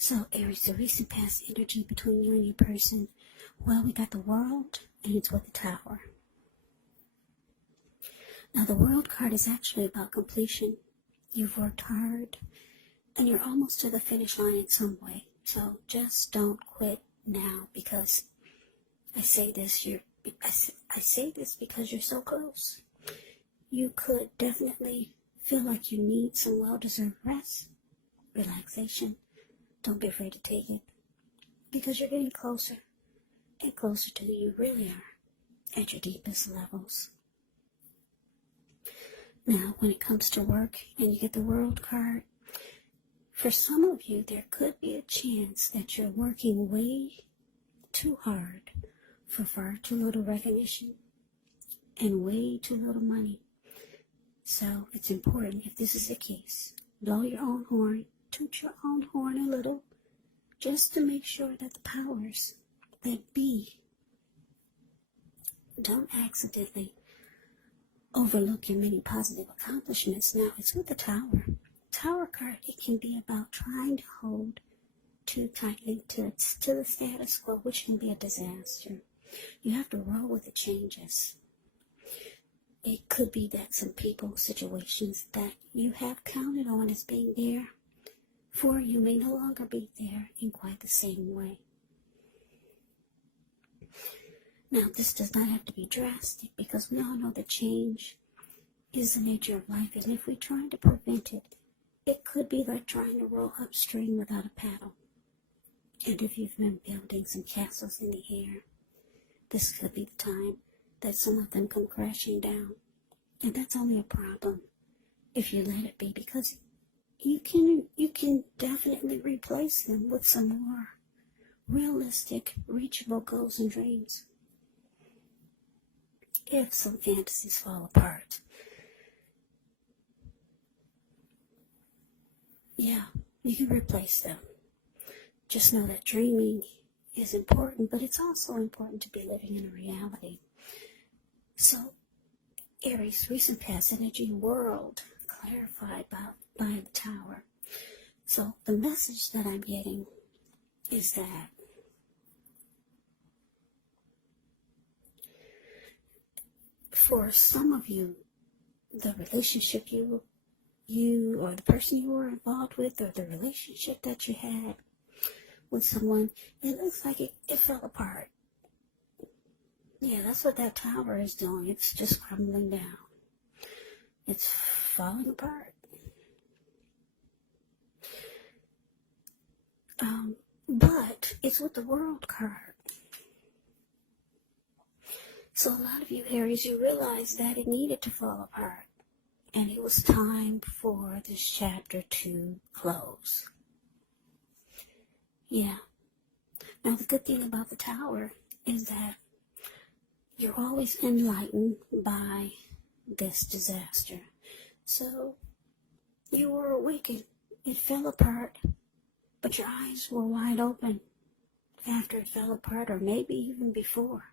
So, Aries, the recent past energy between you and your person, well, we got the World, and it's with the Tower. Now, the World card is actually about completion. You've worked hard, and you're almost to the finish line in some way. So, just don't quit now, because I say this because you're so close. You could definitely feel like you need some well-deserved rest, relaxation. Don't be afraid to take it, because you're getting closer and closer to who you really are at your deepest levels. Now, when it comes to work and you get the World card, for some of you, there could be a chance that you're working way too hard for far too little recognition and way too little money. So it's important, if this is the case, blow your own horn, toot your own horn a little, just to make sure that the powers that be don't accidentally overlook your many positive accomplishments. Now, it's with the Tower. Tower card, it can be about trying to hold too tightly to the status quo, which can be a disaster. You have to roll with the changes. It could be that some people, situations that you have counted on as being there for you may no longer be there in quite the same way. Now, this does not have to be drastic, because we all know that change is the nature of life, and if we try to prevent it, it could be like trying to row upstream without a paddle. And if you've been building some castles in the air, this could be the time that some of them come crashing down. And that's only a problem if you let it be, because you can definitely replace them with some more realistic, reachable goals and dreams. If some fantasies fall apart, yeah, you can replace them. Just know that dreaming is important, but it's also important to be living in a reality. So, Aries, recent past energy, World, clarified by the Tower. So, the message that I'm getting is that for some of you, the relationship you or the person you were involved with, or the relationship that you had with someone, it looks like it fell apart. Yeah, that's what that Tower is doing. It's just crumbling down. It's falling apart. But it's with the World card. So a lot of you Aries, you realize that it needed to fall apart, and it was time for this chapter to close. Yeah. Now, the good thing about the Tower is that you're always enlightened by this disaster. So, you were awakened. It fell apart, but your eyes were wide open after it fell apart, or maybe even before.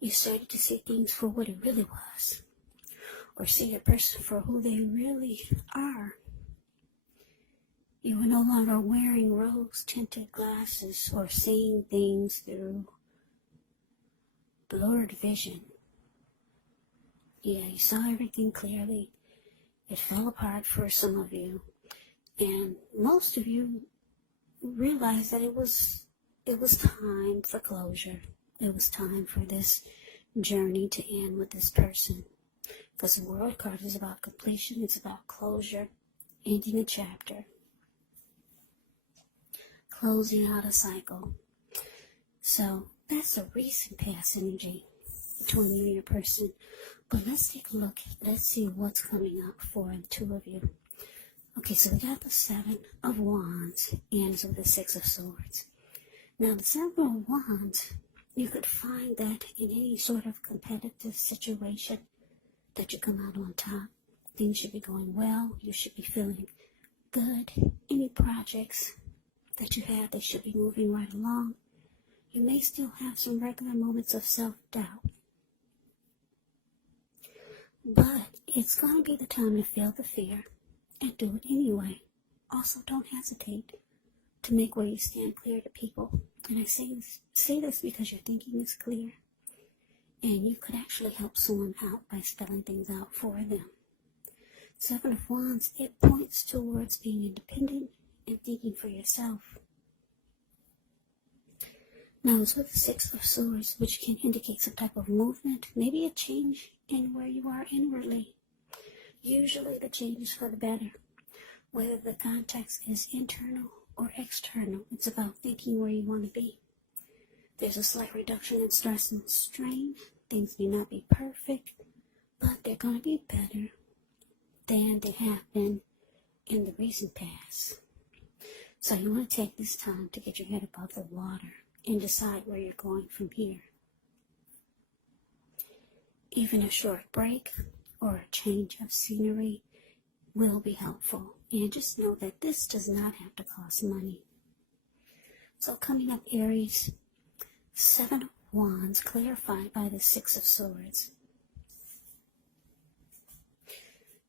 You started to see things for what it really was, or see a person for who they really are. You were no longer wearing rose-tinted glasses or seeing things through blurred vision. Yeah, you saw everything clearly. It fell apart for some of you, and most of you realized that it was time for closure. It was time for this journey to end with this person, because the World card is about completion. It's about closure, ending a chapter, closing out a cycle. So that's a recent past energy between you and your person. But let's take a look. Let's see what's coming up for the two of you. Okay, so we got the Seven of Wands ends with the Six of Swords. Now, the Seven of Wands, you could find that in any sort of competitive situation that you come out on top. Things should be going well. You should be feeling good. Any projects that you have, they should be moving right along. You may still have some regular moments of self-doubt, but it's going to be the time to feel the fear and do it anyway. also don't hesitate to make where you stand clear to people. And I say this because your thinking is clear, and you could actually help someone out by spelling things out for them. Seven of Wands, it points towards being independent and thinking for yourself. Now it's with the Six of Swords, which can indicate some type of movement, maybe a change in where you are inwardly. Usually the change is for the better. Whether the context is internal or external, it's about thinking where you want to be. There's a slight reduction in stress and strain. Things may not be perfect, but they're going to be better than they have been in the recent past. So you want to take this time to get your head above the water and decide where you're going from here. Even a short break or a change of scenery will be helpful. And just know that this does not have to cost money. So coming up, Aries, Seven of Wands clarified by the Six of Swords.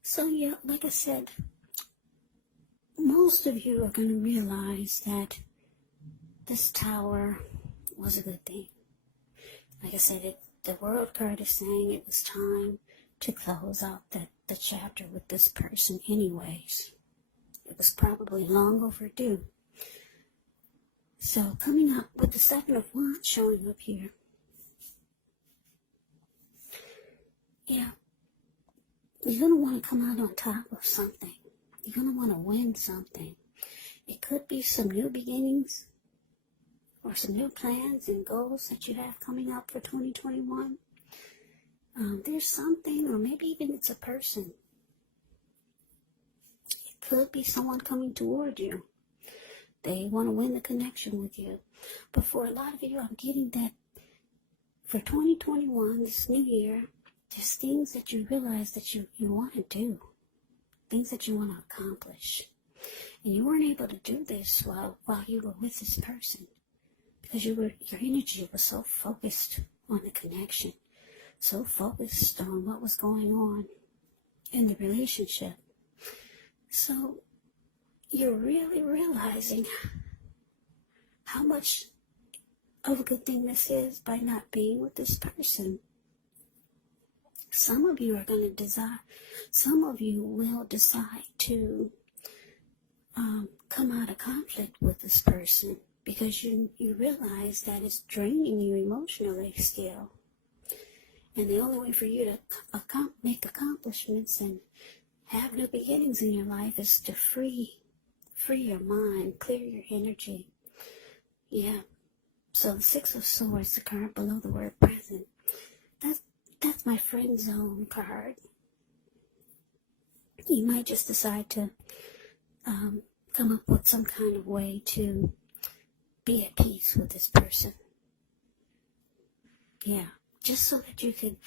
So yeah, like I said, most of you are going to realize that this Tower was a good thing. Like I said, the World card is saying it was time to close out the chapter with this person anyways. It was probably long overdue. So coming up with the Seven of Wands showing up here. Yeah, you're going to want to come out on top of something. You're going to want to win something. It could be some new beginnings or some new plans and goals that you have coming up for 2021. There's something, or maybe even it's a person. It could be someone coming toward you. They want to win the connection with you. But for a lot of you, I'm getting that for 2021, this new year, there's things that you realize that you want to do. Things that you want to accomplish. And you weren't able to do this while you were with this person. Because your energy was so focused on the connection. So focused on what was going on in the relationship. So you're really realizing how much of a good thing this is by not being with this person. Some of you are going to desire, some of you will decide to come out of conflict with this person because you realize that it's draining you emotionally still. And the only way for you to make accomplishments and have new beginnings in your life is to free your mind, clear your energy. Yeah. So the Six of Swords, the card below the word present, that's my friend zone card. You might just decide to come up with some kind of way to be at peace with this person. Yeah. Just so that you can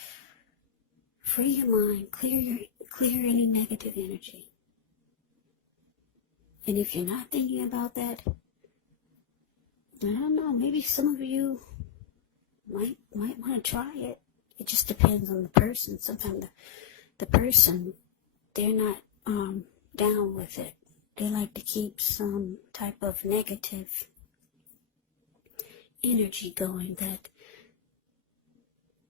free your mind, clear any negative energy. And if you're not thinking about that, I don't know, maybe some of you might want to try it. It just depends on the person. Sometimes the person, they're not down with it. They like to keep some type of negative energy going that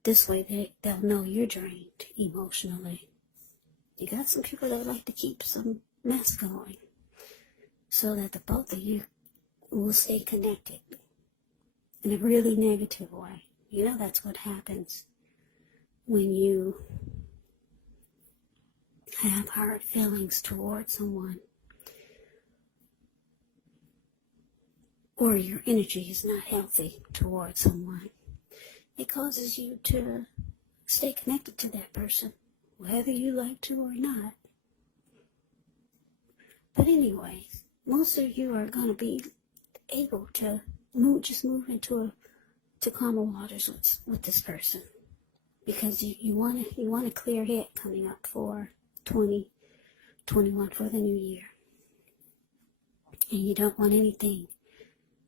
this way they'll know you're drained emotionally. You got some people that like to keep some mess going so that the both of you will stay connected in a really negative way. You know that's what happens when you have hard feelings towards someone or your energy is not healthy towards someone. It causes you to stay connected to that person, whether you like to or not. But anyways, most of you are going to be able to move into calmer waters with this person. Because you want a clear head coming up for 2021 for the new year. And you don't want anything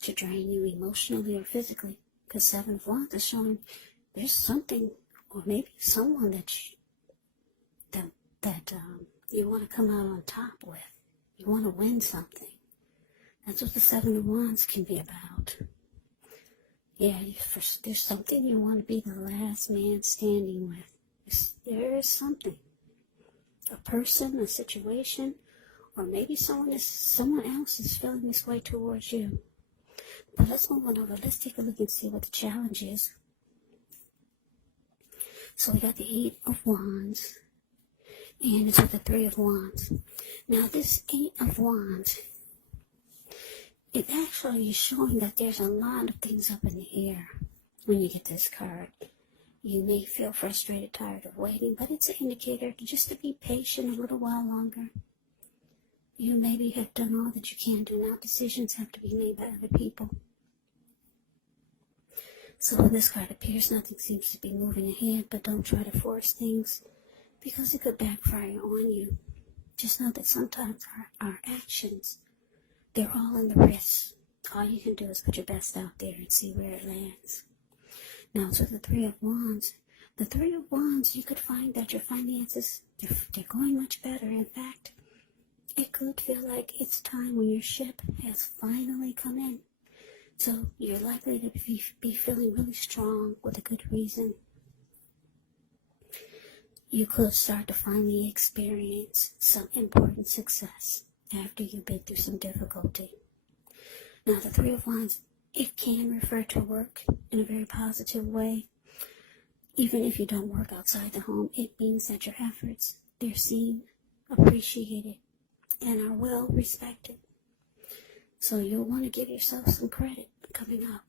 to drain you emotionally or physically. Because Seven of Wands is showing there's something, or maybe someone that you want to come out on top with. You want to win something. That's what the Seven of Wands can be about. Yeah, there's something you want to be the last man standing with. There is something. A person, a situation, or maybe someone else is feeling this way towards you. But let's move on over. Let's take a look and see what the challenge is. So we got the Eight of Wands, and it's with the Three of Wands. Now this Eight of Wands, it actually is showing that there's a lot of things up in the air when you get this card. You may feel frustrated, tired of waiting, but it's an indicator just to be patient a little while longer. You maybe have done all that you can do. Now decisions have to be made by other people. So when this card appears, nothing seems to be moving ahead, but don't try to force things because it could backfire on you. Just know that sometimes our actions, they're all in the wrist. All you can do is put your best out there and see where it lands. Now, so the Three of Wands. The Three of Wands, you could find that your finances, they're going much better. In fact, it could feel like it's time when your ship has finally come in. So you're likely to be feeling really strong with a good reason. You could start to finally experience some important success after you've been through some difficulty. Now, the Three of Wands, it can refer to work in a very positive way. Even if you don't work outside the home, it means that your efforts, they're seen, appreciated, and are well respected. So you'll want to give yourself some credit coming up.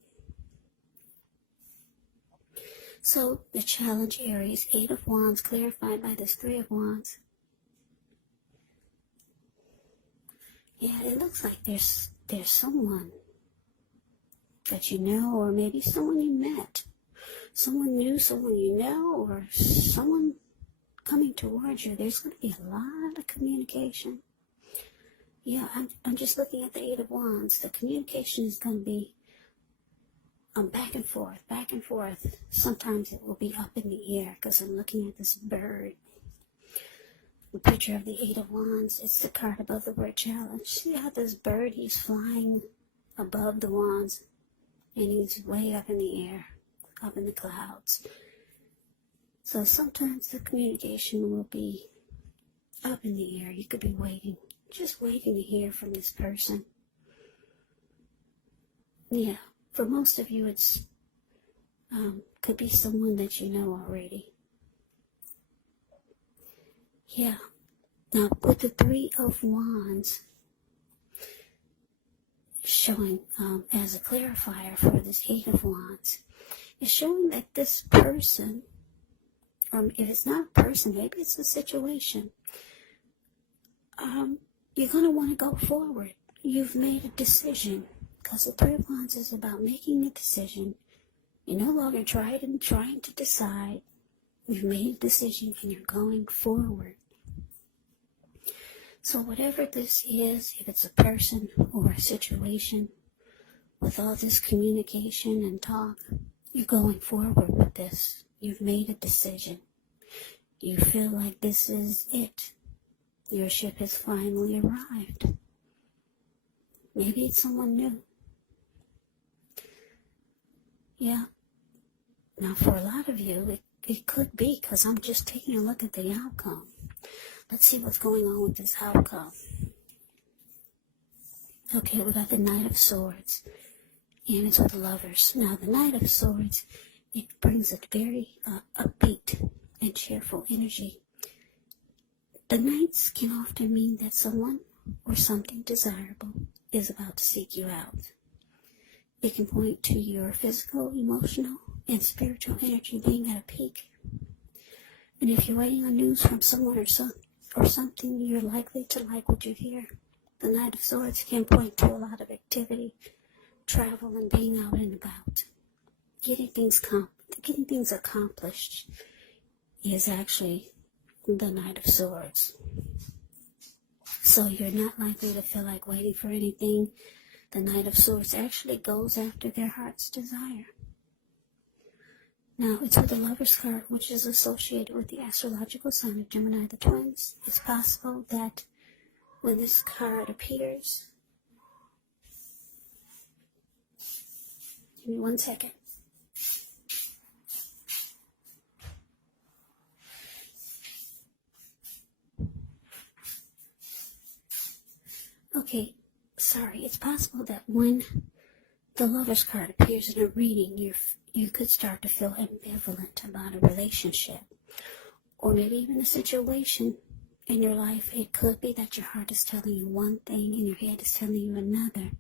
So the challenge, Aries, Eight of Wands, clarified by this Three of Wands. Yeah, it looks like there's someone that you know, or maybe someone you met. Someone new, someone you know, or someone coming towards you. There's going to be a lot of communication. Yeah, I'm just looking at the Eight of Wands. The communication is going to be back and forth, back and forth. Sometimes it will be up in the air because I'm looking at this bird. The picture of the Eight of Wands, it's the card above the word challenge. See how this bird, he's flying above the wands and he's way up in the air, up in the clouds. So sometimes the communication will be up in the air. You could be waiting, just waiting to hear from this person. Yeah, for most of you, it's could be someone that you know already. Yeah. Now, with the Three of Wands showing as a clarifier for this Eight of Wands, it's showing that this person, or if it's not a person, maybe it's a situation, you're going to want to go forward. You've made a decision, because the Three of Wands is about making a decision. You're no longer trying to decide. You've made a decision and you're going forward. So whatever this is, if it's a person or a situation, with all this communication and talk, you're going forward with this. You've made a decision. You feel like this is it. Your ship has finally arrived. Maybe it's someone new. Yeah. Now for a lot of you, it could be, because I'm just taking a look at the outcome. Let's see what's going on with this outcome. Okay, we got the Knight of Swords, and it's with the Lovers. Now, the Knight of Swords, it brings a very upbeat and cheerful energy. The Knights can often mean that someone or something desirable is about to seek you out. It can point to your physical, emotional, and spiritual energy being at a peak. And if you're waiting on news from someone or something, you're likely to like what you hear. The Knight of Swords can point to a lot of activity, travel, and being out and about. Getting things accomplished is actually the Knight of Swords. So you're not likely to feel like waiting for anything. The Knight of Swords actually goes after their heart's desire. Now, it's with the Lover's card, which is associated with the astrological sign of Gemini, the twins. It's possible that when this card appears. Give me 1 second. Okay, sorry. It's possible that when the Lover's card appears in a reading, you could start to feel ambivalent about a relationship, or maybe even a situation in your life. It could be that your heart is telling you one thing and your head is telling you another.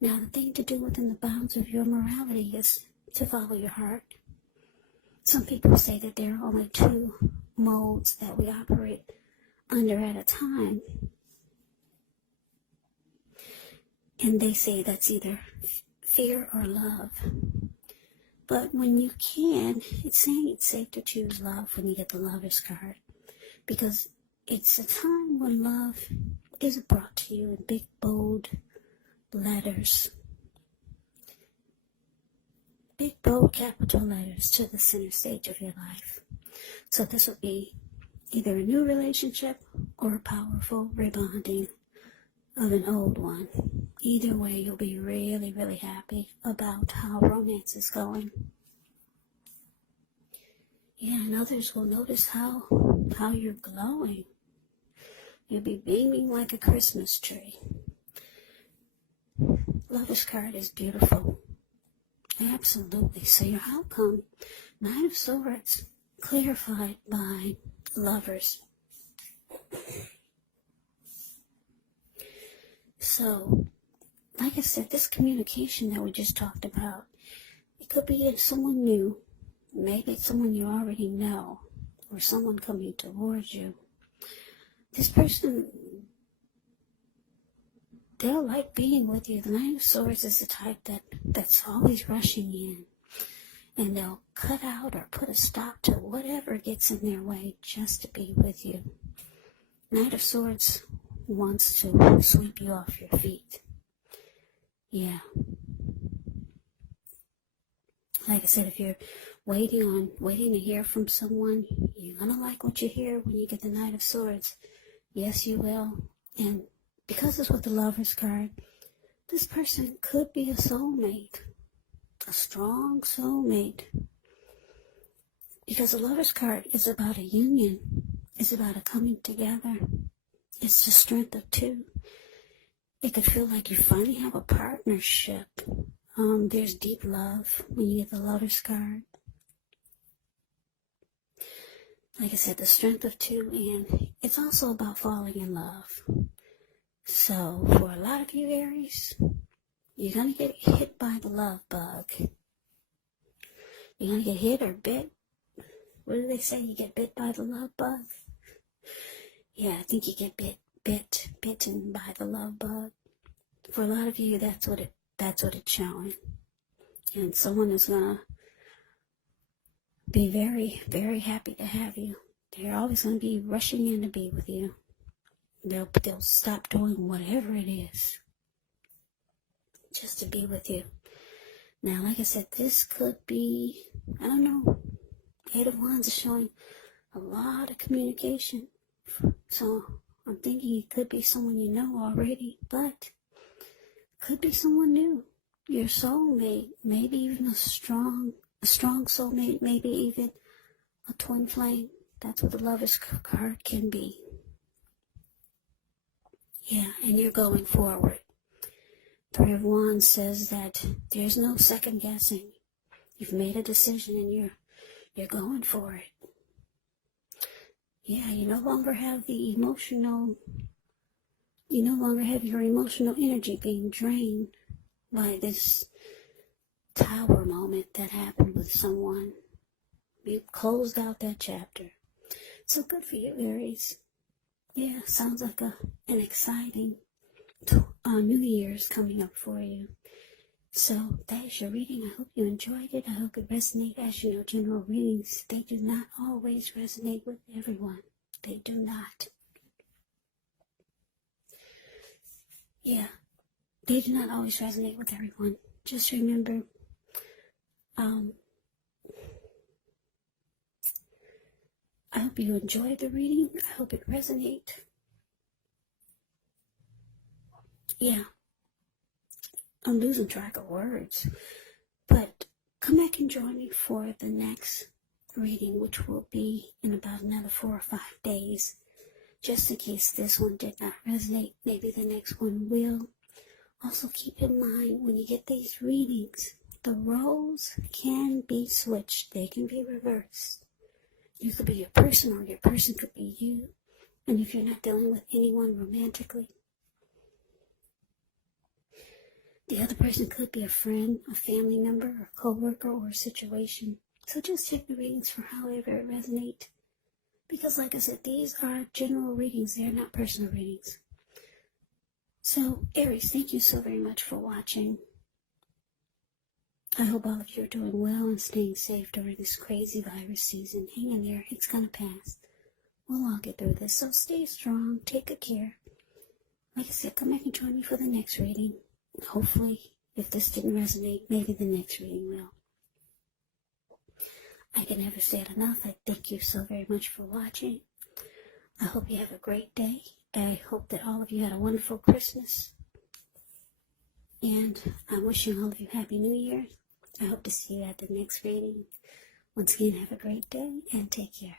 Now, the thing to do within the bounds of your morality is to follow your heart. Some people say that there are only 2 modes that we operate under at a time. And they say that's either fear or love. But when you can, it's saying it's safe to choose love when you get the Lover's card. Because it's a time when love is brought to you in big, bold letters. Big, bold, capital letters to the center stage of your life. So this would be either a new relationship or a powerful rebonding of an old one. Either way, you'll be really, really happy about how romance is going. Yeah, and others will notice how you're glowing. You'll be beaming like a Christmas tree. Lover's card is beautiful. Absolutely. So your outcome, Knight of Swords, clarified by Lovers. So, like I said, this communication that we just talked about, it could be someone new. Maybe it's someone you already know, or someone coming towards you. This person, they'll like being with you. The Knight of Swords is the type that's always rushing in. And they'll cut out or put a stop to whatever gets in their way just to be with you. Knight of Swords wants to sweep you off your feet. Yeah. Like I said, if you're waiting to hear from someone, you're gonna like what you hear when you get the Knight of Swords. Yes, you will. And because it's with the Lover's card, this person could be a soulmate. A strong soulmate. Because the Lover's card is about a union. It's about a coming together. It's the strength of 2. It could feel like you finally have a partnership. There's deep love when you get the Lover's card. Like I said, the strength of 2, and it's also about falling in love. So, for a lot of you Aries, you're going to get hit by the love bug. You're going to get hit or bit. What do they say? You get bit by the love bug? Yeah, I think you get bitten by the love bug. For a lot of you, that's what it's showing. And someone is gonna be very, very happy to have you. They're always gonna be rushing in to be with you. They'll stop doing whatever it is just to be with you. Now, like I said, this could be, I don't know, 8 of Wands is showing a lot of communication. So I'm thinking it could be someone you know already, but could be someone new. Your soulmate, maybe even a strong soulmate, maybe even a twin flame. That's what the Lover's card can be. Yeah, and you're going forward. 3 of Wands says that there's no second guessing. You've made a decision and you're going for it. Yeah, you no longer have your emotional energy being drained by this tower moment that happened with someone. You closed out that chapter. So good for you, Aries. Yeah, sounds like an exciting New Year's coming up for you. So that is your reading. I hope you enjoyed it. I hope it resonated. As you know, general readings, they do not always resonate with everyone. They do not. Yeah, they do not always resonate with everyone. Just remember, I hope you enjoyed the reading. I hope it resonated. Yeah, I'm losing track of words. But come back and join me for the next reading, which will be in about another 4 or 5 days. Just in case this one did not resonate, maybe the next one will. Also keep in mind, when you get these readings, the roles can be switched. They can be reversed. You could be your person, or your person could be you. And if you're not dealing with anyone romantically, the other person could be a friend, a family member, a co-worker, or a situation. So just check the readings for however it resonates. Because like I said, these are general readings. They are not personal readings. So, Aries, thank you so very much for watching. I hope all of you are doing well and staying safe during this crazy virus season. Hang in there. It's going to pass. We'll all get through this. So stay strong. Take good care. Like I said, come back and join me for the next reading. Hopefully, if this didn't resonate, maybe the next reading will. I can never say it enough. I thank you so very much for watching. I hope you have a great day. I hope that all of you had a wonderful Christmas. And I'm wishing all of you Happy New Year. I hope to see you at the next reading. Once again, have a great day and take care.